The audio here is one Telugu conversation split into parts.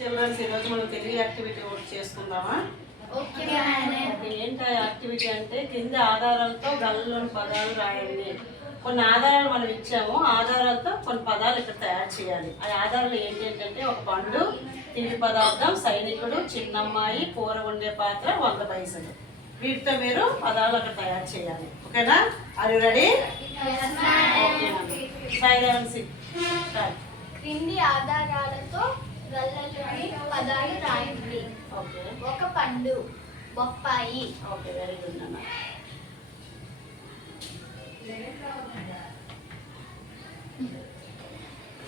చిల్డ్రన్స్ ఈరోజు మనం తెలుగు యాక్టివిటీ ఒకటి చేసుకుందామా? ఏంటి యాక్టివిటీ అంటే కింద ఆధారాలతో గల్లులోని పదాలు రాయండి. కొన్ని ఆధారాలు మనం ఇచ్చాము, ఆధారాలతో కొన్ని పదాలు ఇక్కడ తయారు చేయాలి. ఆ ఆధారాలు ఏంటంటే ఒక పండు, తీపి పదార్థం, సైనికుడు, చిన్నమ్మాయి, కూర వండే పాత్ర, 100 పైసలు. వీటితో మీరు పదాలు అక్కడ తయారు చేయాలి. ఓకేనా? Are you ready? క్రింది ఆధారాలతో గల్లలోని పదాలు రాయండి. ఒక పండు, బొప్పాయి. ఓకే, వెరీ గుడ్ అన్న.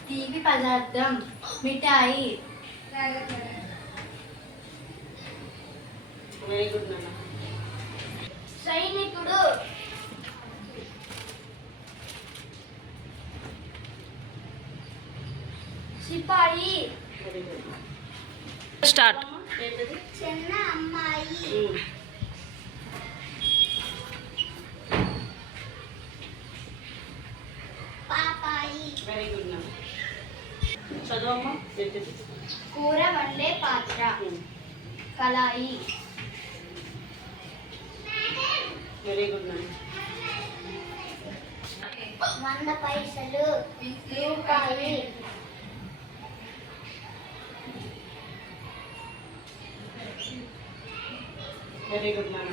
తీపి పదార్థం, మిఠాయి. వెరీ గుడ్ నాన్న. సైనికుడు, సిపాయి. Very good. స్టార్ట్. చిన్న అమ్మాయి, పాపాయి. వెరీ గుడ్ నాన్న. చదవమ్మా. కూర వండే పాత్ర, కళాయి. వెరీ గుడ్ నాన్న. 100 పైసలు, రూపాయి. వెరీ గుడ్ నాన్న.